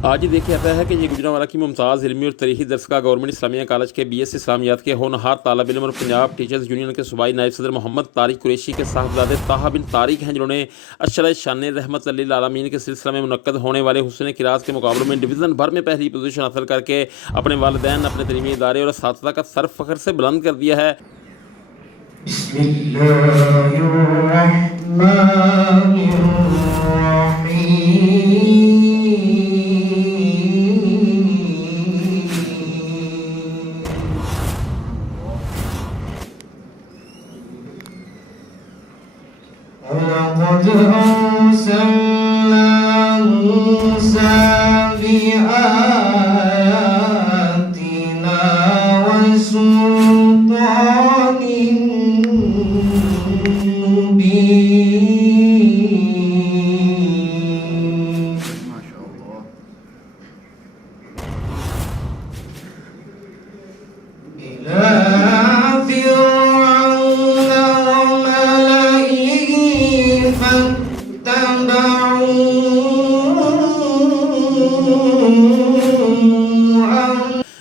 आज ही देखिए आता है कि ये गुजरांवाला की मुमताज़ इल्मी और तरीक़ी दरसगाह गवर्नमेंट इस्लामिया कॉलेज के BS इस्लामियात के होनहार तालिब इल्म और पंजाब टीचर्स यूनियन के सूबाई नायब सदर मोहम्मद तारिक कुरैशी के साहबजादे ताहा बिन तारिक हैं, जिन्होंने अशरा शान रहमत लिल आलमीन के सिलसिले में मुनक्कद होने वाले हुस्न किरात के मुकाबलों में डिवीज़न भर में पहली पोजीशन हासिल करके अपने वालिदैन, अपने तलीमी इदारे और असातिज़ा का सर फ़ख्र से बुलंद कर दिया है। ولقد أرسلنا موسى بآياتنا وسلطان مبين. ما شاء الله. إلى فرعون وملئه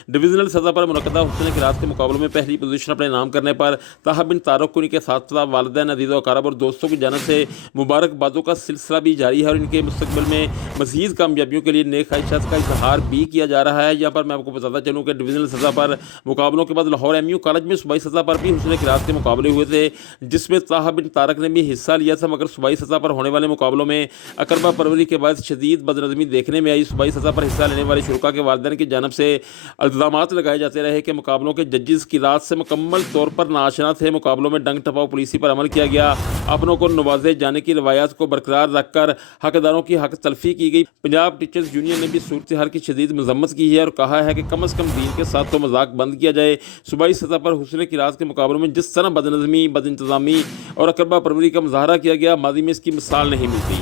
डिवीजनल सतह पर मुनक्कदा हुस्न किरात के मुकाबलों में पहली पोजीशन अपने नाम करने पर ताहा बिन तारिक को इनके साथ वालिदैन, अज़ीज़ व अक़ारिब और दोस्तों की जानिब से मुबारकबादों का सिलसिला भी जारी है और इनके मुस्तक़बिल में मज़ीद कामयाबियों के लिए नेक ख्वाहिशात का इज़हार भी किया जा रहा है। यहाँ पर मैं आपको बताता चलूँ कि डिवीजनल सतह पर मुकाबलों के बाद लाहौर MU कॉलेज में सूबाई सतह पर भी हुस्न किरात के मुकाबले हुए थे, जिसमें ताहा बिन तारिक ने भी हिस्सा लिया था। मगर सूबाई सतह पर होने वाले मुकाबलों में अकरबा परवरी के बाद शदीद बदनज़मी देखने में आई। सूबाई सतह पर हिस्सा लेने वाले शुरा के वालिदैन की जानिब से इल्ज़ामात लगाए जाते रहे कि मुकाबलों के जजेस की रात से मुकम्मल तौर पर नाआशना थे। मुकाबलों में डंग टपाव पुलिसी पर अमल किया गया, अपनों को नवाजे जाने की रवायात को बरकरार रखकर हकदारों की हक तलफी की गई। पंजाब टीचर्स यूनियन ने भी सूरत हाल की शदीद मजम्मत की है और कहा है कि कम अज़ कम दीन के साथ तो मजाक बंद किया जाए। सूबाई सतह पर हुस्न किरात के मुकाबलों में जिस तरह बदनज़मी, बदइंतज़ामी और अकरबा परवरी का मुजाहरा किया गया, माजी में इसकी मिसाल नहीं मिलती।